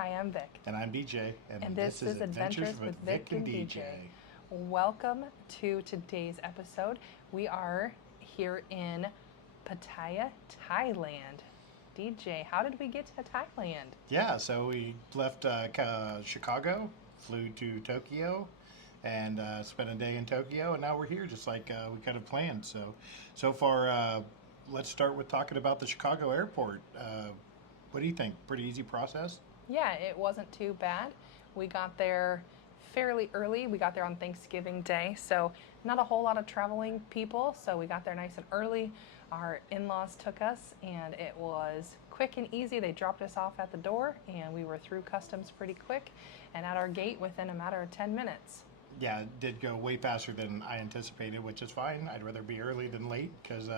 Hi, I'm Vic. And I'm DJ, And this is Adventures with Vic and DJ. Welcome to today's episode. We are here in Pattaya, Thailand. DJ, how did we get to Thailand? Yeah, so we left Chicago, flew to Tokyo, and spent a day in Tokyo, and now we're here just like we kind of planned. So far, let's start with talking about the Chicago airport. What do you think? Pretty easy process? Yeah, it wasn't too bad. We got there fairly early. We got there on Thanksgiving Day, so not a whole lot of traveling people. So we got there nice and early. Our in laws took us, and it was quick and easy. They dropped us off at the door, and we were through customs pretty quick and at our gate within a matter of 10 minutes. Yeah, it did go way faster than I anticipated, which is fine. I'd rather be early than late because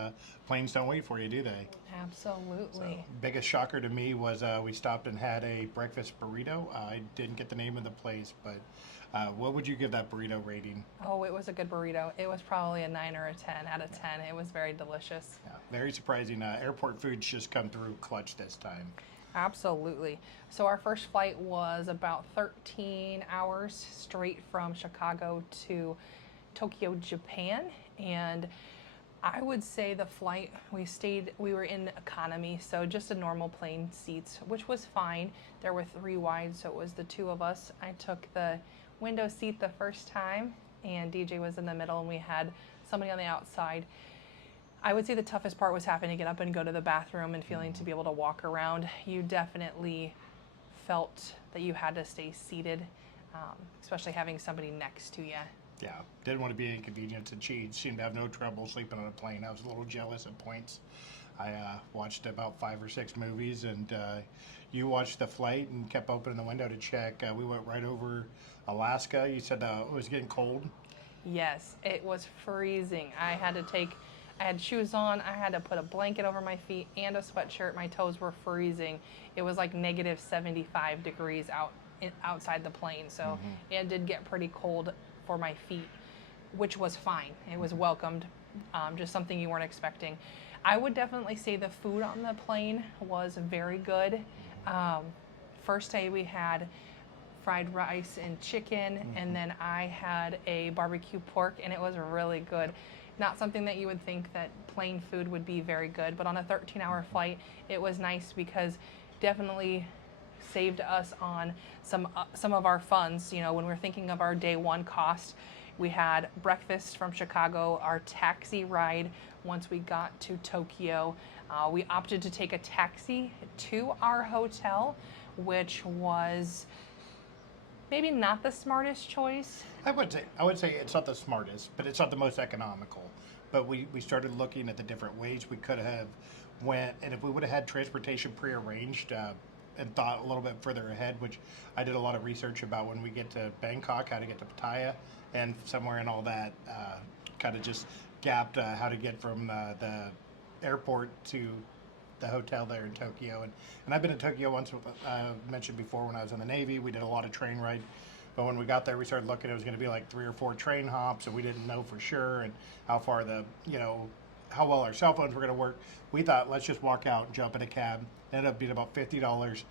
planes don't wait for you, do they? Absolutely. Biggest shocker to me was we stopped and had a breakfast burrito. I didn't get the name of the place, but what would you give that burrito rating? Oh, it was a good burrito. It was probably a 9 or a 10 out of 10. It was very delicious. Yeah, very surprising. Airport foods just come through clutch this time. Absolutely. So our first flight was about 13 hours straight from Chicago to Tokyo, Japan. And I would say the flight, we were in economy, so just a normal plane seats, which was fine. There were 3 wide, so it was the 2 of us. I took the window seat the first time, and DJ was in the middle, and we had somebody on the outside. I would say the toughest part was having to get up and go to the bathroom and feeling to be able to walk around. You definitely felt that you had to stay seated, especially having somebody next to you. Yeah, didn't want to be inconvenienced, and she seemed to have no trouble sleeping on a plane. I was a little jealous at points. I watched about 5 or 6 movies, and you watched the flight and kept opening the window to check. We went right over Alaska. You said it was getting cold. Yes, it was freezing. I had shoes on, I had to put a blanket over my feet and a sweatshirt. My toes were freezing. It was like negative 75 degrees outside the plane, so it did get pretty cold for my feet, which was fine. It was welcomed, just something you weren't expecting. I would definitely say the food on the plane was very good. First day we had fried rice and chicken, and then I had a barbecue pork, and it was really good. Not something that you would think that plain food would be very good, but on a 13-hour flight, it was nice because definitely saved us on some of our funds. You know, when we're thinking of our day one cost, we had breakfast from Chicago, our taxi ride once we got to Tokyo. We opted to take a taxi to our hotel, which was maybe not the smartest choice. I would say it's not the smartest, but it's not the most economical. But we started looking at the different ways we could have went, and if we would have had transportation prearranged and thought a little bit further ahead, which I did a lot of research about when we get to Bangkok, how to get to Pattaya, and somewhere in all that, kind of just gapped how to get from the airport to the hotel there in Tokyo. And I've been in Tokyo once, mentioned before, when I was in the Navy. We did a lot of train ride. But when we got there, we started looking, it was going to be like 3 or 4 train hops, and we didn't know for sure and how far how well our cell phones were going to work. We thought, let's just walk out and jump in a cab. It ended up being about $50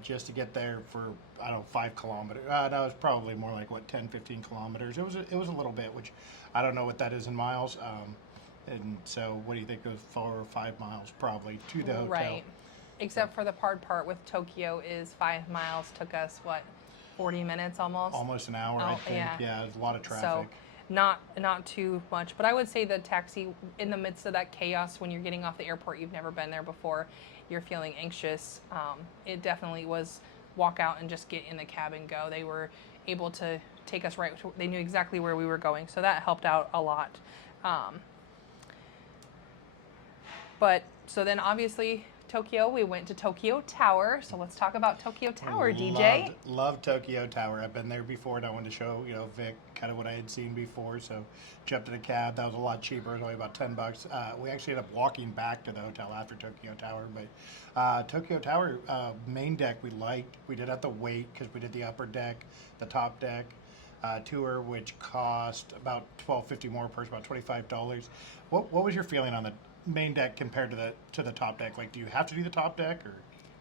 just to get there for, I don't know, 5 kilometers. No, it was probably more like, 10, 15 kilometers. It was a little bit, which I don't know what that is in miles. And so what do you think? It was 4 or 5 miles probably to the hotel. Right. Except for the hard part with Tokyo is 5 miles took us, 40 minutes almost? Almost an hour, I think. Yeah, there's a lot of traffic. So not too much. But I would say the taxi, in the midst of that chaos, when you're getting off the airport, you've never been there before, you're feeling anxious. It definitely was walk out and just get in the cab and go. They were able to take us right. They knew exactly where we were going. So that helped out a lot. But so then obviously Tokyo, we went to Tokyo Tower. So let's talk about Tokyo Tower, DJ. Loved Tokyo Tower. I've been there before, and I wanted to show, Vic kind of what I had seen before. So jumped in a cab. That was a lot cheaper. It was only about $10. We actually ended up walking back to the hotel after Tokyo Tower. But Tokyo Tower, main deck we liked. We did have to wait because we did the upper deck, the top deck tour, which cost about $12.50 more per person, about $25. What was your feeling on the main deck compared to the top deck? Like, do you have to do the top deck, or?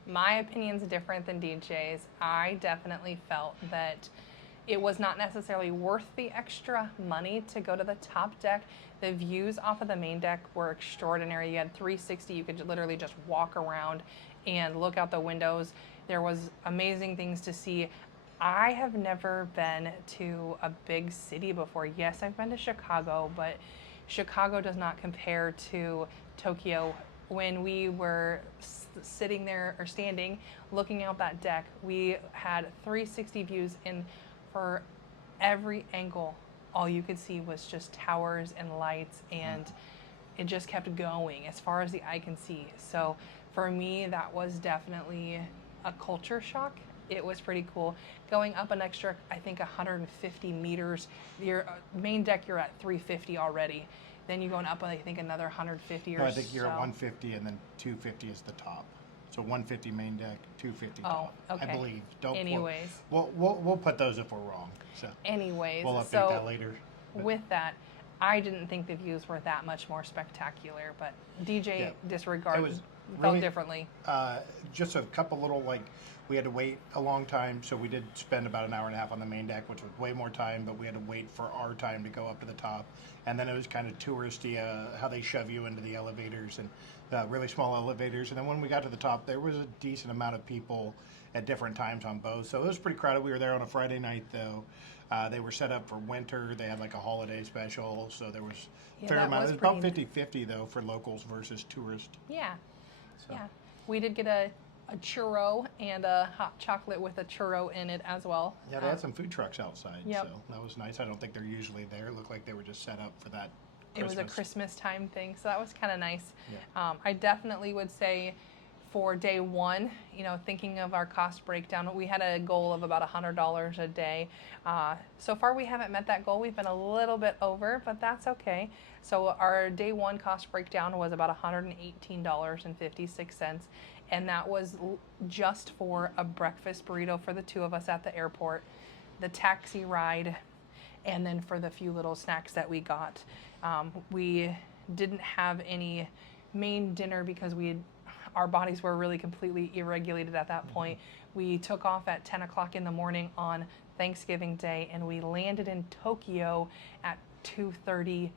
My opinion's different than DJ's. I definitely felt that it was not necessarily worth the extra money to go to the top deck. The views off of the main deck were extraordinary. You had 360. You could literally just walk around and look out the windows. There was amazing things to see. I have never been to a big city before. Yes, I've been to Chicago, but Chicago does not compare to Tokyo. When we were sitting there or standing looking out that deck, we had 360 views, and for every angle, all you could see was just towers and lights, and it just kept going as far as the eye can see. So for me, that was definitely a culture shock. It was pretty cool. Going up an extra, I think 150 meters, your main deck, you're at 350 already. Then you're going up, I think, another 150 or so. No, I think you're at 150 and then 250 is the top. So 150 main deck, 250 top. Okay. I believe. Anyways. We'll put those if we're wrong. So Anyways. we'll update so that later. With that, I didn't think the views were that much more spectacular, but DJ disregard was felt really, differently. Just a couple little, we had to wait a long time, so we did spend about an hour and a half on the main deck, which was way more time, but we had to wait for our time to go up to the top. And then it was kind of touristy, how they shove you into the elevators, and really small elevators. And then when we got to the top, there was a decent amount of people at different times on both. So it was pretty crowded. We were there on a Friday night, though. They were set up for winter. They had like a holiday special, so there was a fair amount. It was about 50-50, though, for locals versus tourists. Yeah. So. Yeah. We did get a churro and a hot chocolate with a churro in it as well. Yeah, they had some food trucks outside, yep. so that was nice. I don't think they're usually there. It looked like they were just set up for that Christmas. It was a Christmas time thing, so that was kind of nice. Yeah. I definitely would say for day one, thinking of our cost breakdown, we had a goal of about $100 a day. So far, we haven't met that goal. We've been a little bit over, but that's okay. So our day one cost breakdown was about $118.56, and that was just for a breakfast burrito for the two of us at the airport, the taxi ride, and then for the few little snacks that we got. We didn't have any main dinner because our bodies were really completely irregulated at that point. We took off at 10 o'clock in the morning on Thanksgiving Day, and we landed in Tokyo at 2:30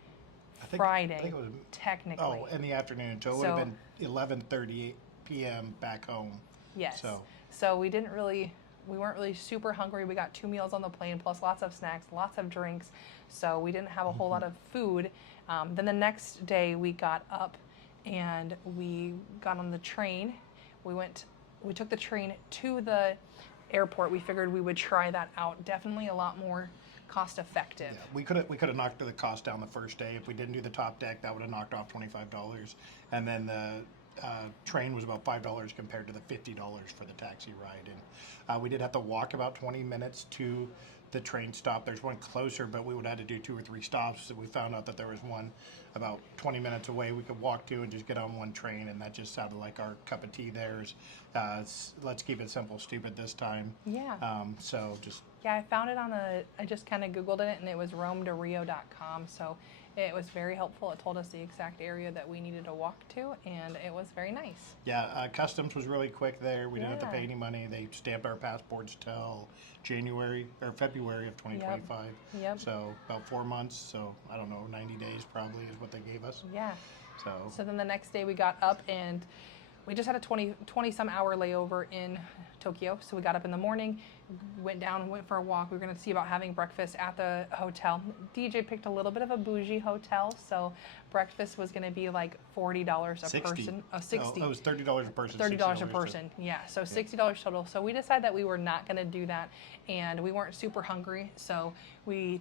Friday, I think it was, technically. Oh, in the afternoon. So it would have been 11:30 p.m. back home. Yes. So we weren't really super hungry. We got 2 meals on the plane, plus lots of snacks, lots of drinks. So we didn't have a whole lot of food. Then the next day we got up and we got on the train. We took the train to the airport. We figured we would try that out. Definitely a lot more cost effective. Yeah, we could have knocked the cost down the first day. If we didn't do the top deck, that would have knocked off $25. And then the train was about $5 compared to the $50 for the taxi ride. And we did have to walk about 20 minutes to the train stop. There's one closer, but we would have had to do 2 or 3 stops. So we found out that there was one about 20 minutes away we could walk to and just get on one train, and that just sounded like our cup of tea there. Let's keep it simple, stupid this time. Yeah. Yeah, I found it I just kind of Googled it, and it was roamtorio.com. So it was very helpful. It told us the exact area that we needed to walk to, and it was very nice. Yeah, customs was really quick there. We didn't have to pay any money. They stamped our passports till February of 2025. Yep. So about 4 months. So I don't know, 90 days probably is what they gave us. Yeah. So then the next day we got up, and we just had a 20 some hour layover in Tokyo. So we got up in the morning, went for a walk. We were going to see about having breakfast at the hotel. DJ picked a little bit of a bougie hotel, so breakfast was going to be like $40 a 60. person. Oh, 60. Oh, it was $30 a person. $30 a person, yeah. So $60 total. So we decided that we were not going to do that, and we weren't super hungry. So we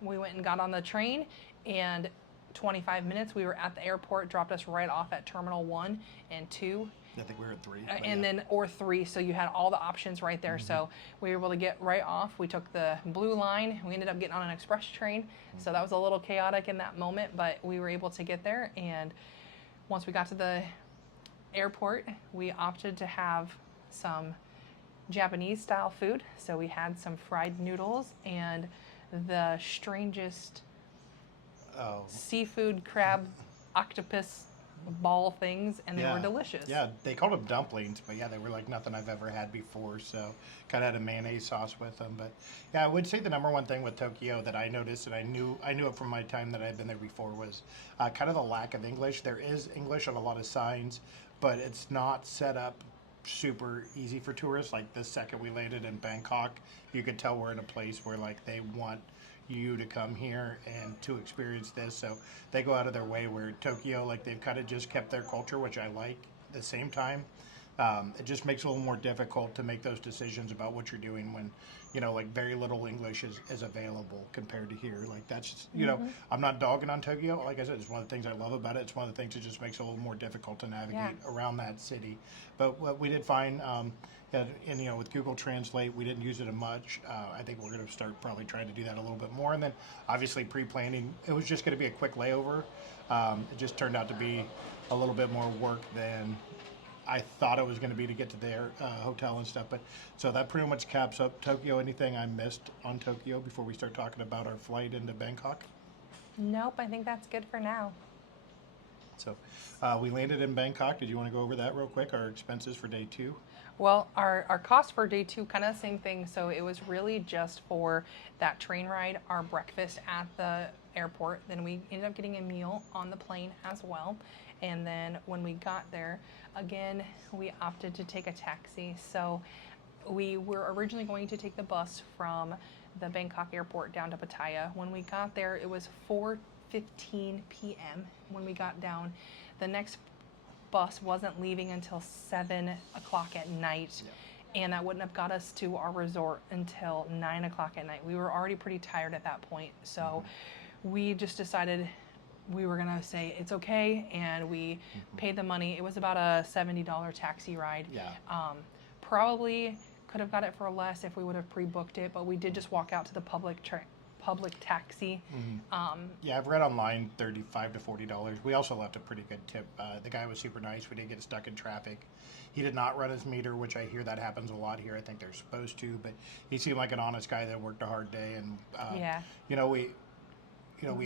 went and got on the train, and 25 minutes we were at the airport, dropped us right off at Terminal 1 and 2. I think we were at 3. Or 3, so you had all the options right there. Mm-hmm. So we were able to get right off. We took the blue line. We ended up getting on an express train. Mm-hmm. So that was a little chaotic in that moment, but we were able to get there. And once we got to the airport, we opted to have some Japanese style food. So we had some fried noodles and the strangest seafood crab octopus ball things, and they were delicious. Yeah, they called them dumplings, but yeah, they were like nothing I've ever had before. So kind of had a mayonnaise sauce with them. But yeah, I would say the number one thing with Tokyo that I noticed, and I knew it from my time that I've been there before, was kind of the lack of English. There is English on a lot of signs, but it's not set up super easy for tourists. Like the second we landed in Bangkok, you could tell we're in a place where like they want you to come here and to experience this. So they go out of their way, where Tokyo, like they've kind of just kept their culture, which I like. At the same time, it just makes it a little more difficult to make those decisions about what you're doing when, you know, like very little English is available compared to here. Like that's just, you know, I'm not dogging on Tokyo. Like I said, it's one of the things I love about it. It's one of the things that just makes it a little more difficult to navigate around that city. But what we did find, and you know, with Google Translate, we didn't use it much. I think we're going to start probably trying to do that a little bit more. And then obviously pre-planning, it was just going to be a quick layover. It just turned out to be a little bit more work than I thought it was going to be to get to their hotel and stuff. But so that pretty much caps up Tokyo. Anything I missed on Tokyo before we start talking about our flight into Bangkok? Nope, I think that's good for now. So we landed in Bangkok. Did you want to go over that real quick? Our expenses for day 2? Well, our cost for day 2, kind of the same thing. So it was really just for that train ride, our breakfast at the airport. Then we ended up getting a meal on the plane as well. And then when we got there, again, we opted to take a taxi. So we were originally going to take the bus from the Bangkok airport down to Pattaya. When we got there, it was 4:15 p.m. when we got down. The next bus wasn't leaving until 7 o'clock at night. And that wouldn't have got us to our resort until 9 o'clock at night. We were already pretty tired at that point. So we just decided we were gonna say it's okay, and we paid the money. It was about a $70 taxi ride. Probably could have got it for less if we would have pre-booked it, but we did just walk out to the public taxi. Yeah, I've read online $35 to $40. We also left a pretty good tip. The guy was super nice. We didn't get stuck in traffic. He did not run his meter, which I hear that happens a lot here. I think they're supposed to, but he seemed like an honest guy that worked a hard day. And you know, we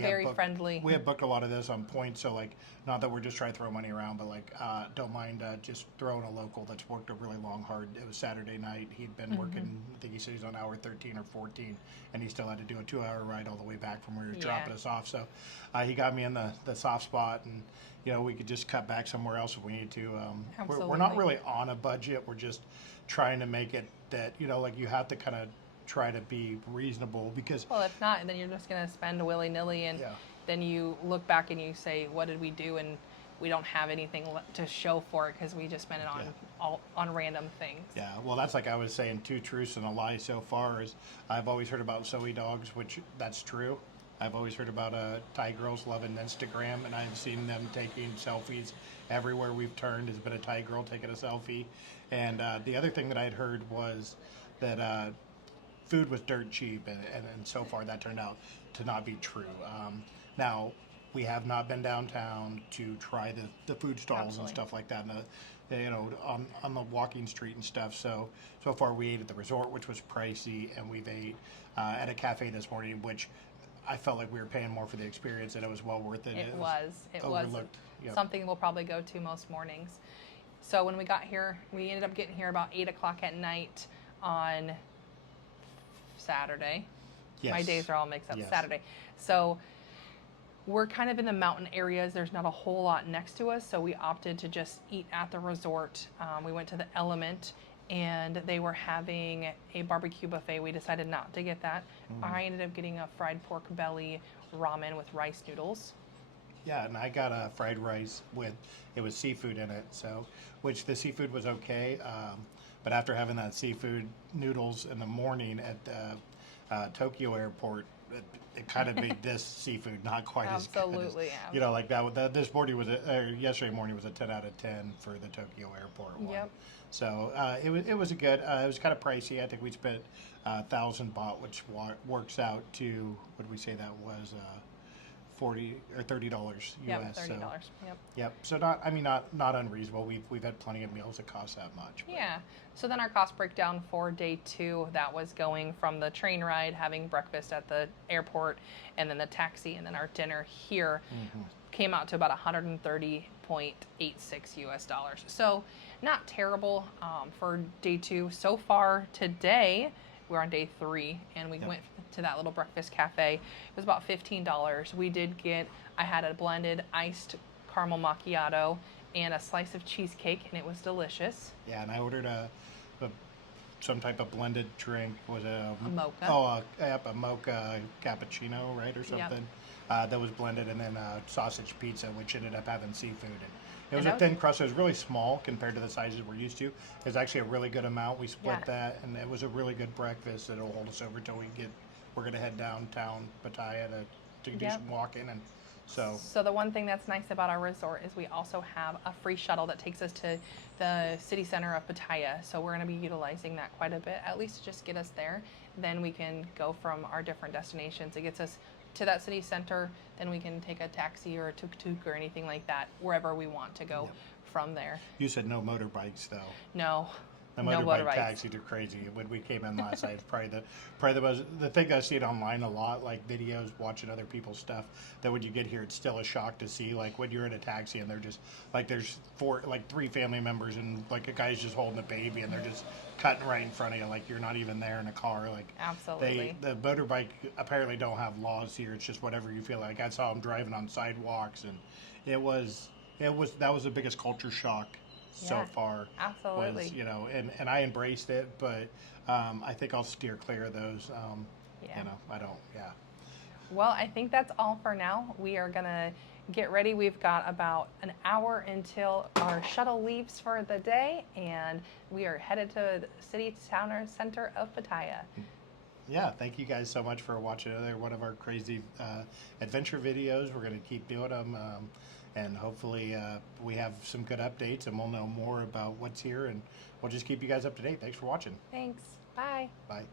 very have friendly. We have booked a lot of this on points, so like, not that we're just trying to throw money around, but like, don't mind just throwing a local that's worked a really long, hard. It was Saturday night. He'd been working. I think he said he's on hour 13 or 14, and he still had to do a 2-hour ride all the way back from where he was dropping us off. So he got me in the soft spot, and you know, we could just cut back somewhere else if we need to. We're not really on a budget. We're just trying to make it that, you know, like you have to kind of try to be reasonable, because if not, then you're just going to spend willy-nilly, and then you look back and you say, what did we do? And we don't have anything to show for it because we just spent it on random things. Yeah, well, that's like I was saying, 2 truths and a lie so far. Is I've always heard about Soy dogs, which that's true. I've always heard about Thai girls loving Instagram, and I've seen them taking selfies everywhere we've turned. Has been a Thai girl taking a selfie. And the other thing that I'd heard was that food was dirt cheap, and so far that turned out to not be true. Now, we have not been downtown to try the food stalls and stuff like that, and you know, on the walking street and stuff. So far we ate at the resort, which was pricey, and we've ate at a cafe this morning, which I felt like we were paying more for the experience, and it was well worth it. It was something we'll probably go to most mornings. So when we got here, we ended up getting here about 8 o'clock at night on Saturday. Yes. My days are all mixed up. Yes. Saturday. So we're kind of in the mountain areas. There's not a whole lot next to us, so we opted to just eat at the resort. We went to the Element, and they were having a barbecue buffet. We decided not to get that. I ended up getting a fried pork belly ramen with rice noodles. Yeah, and I got a fried rice it was seafood in it, so which the seafood was okay. But after having that seafood noodles in the morning at the Tokyo airport, it kind of made this seafood not quite as good. Absolutely. You know, like that. This morning yesterday morning was a 10 out of 10 for the Tokyo airport one. Yep. So it was a good. It was kind of pricey. I think we spent 1,000 baht, which works out to, what did we say that was? $40 or $30 US. Yep, $30. So, yep. Yep. So not unreasonable. We've had plenty of meals that cost that much. But. Yeah. So then our cost breakdown for day 2, that was going from the train ride, having breakfast at the airport, and then the taxi, and then our dinner here, came out to about $130 $3.86 US. So not terrible for day 2. So far today, we're on day 3, and we went to that little breakfast cafe. It was about $15. I had a blended iced caramel macchiato and a slice of cheesecake, and it was delicious. Yeah, and I ordered some type of blended drink. Was it A mocha. Oh, a mocha cappuccino, right, or something. That was blended, and then sausage pizza, which ended up having seafood. And it was a thin crust. It was really small compared to the sizes we're used to. It was actually a really good amount. We split that, and it was a really good breakfast. It'll hold us over till we're going to head downtown Pattaya to do some walking. And so the one thing that's nice about our resort is we also have a free shuttle that takes us to the city center of Pattaya. So we're going to be utilizing that quite a bit, at least to just get us there. Then we can go from our different destinations. It gets us to that city center, then we can take a taxi or a tuk-tuk or anything like that, wherever we want to go from there. You said no motorbikes, though. No. The no motorbike taxis are crazy. When we came in last night, it's probably the thing I see it online a lot, like videos, watching other people's stuff. That when you get here, it's still a shock to see, like when you're in a taxi and they're just like there's 3 family members and like a guy's just holding a baby and they're just cutting right in front of you, like you're not even there in a car. Like absolutely, the motorbike apparently don't have laws here. It's just whatever you feel like. I saw them driving on sidewalks, and that was the biggest culture shock so far. Absolutely. Was, and I embraced it, but I think I'll steer clear of those. I don't. Yeah. Well, I think that's all for now. We are gonna get ready. We've got about an hour until our shuttle leaves for the day, and we are headed to the city center of Pattaya. Yeah, thank you guys so much for watching another one of our crazy adventure videos. We're going to keep doing them, and hopefully we have some good updates, and we'll know more about what's here, and we'll just keep you guys up to date. Thanks for watching. Thanks. Bye. Bye.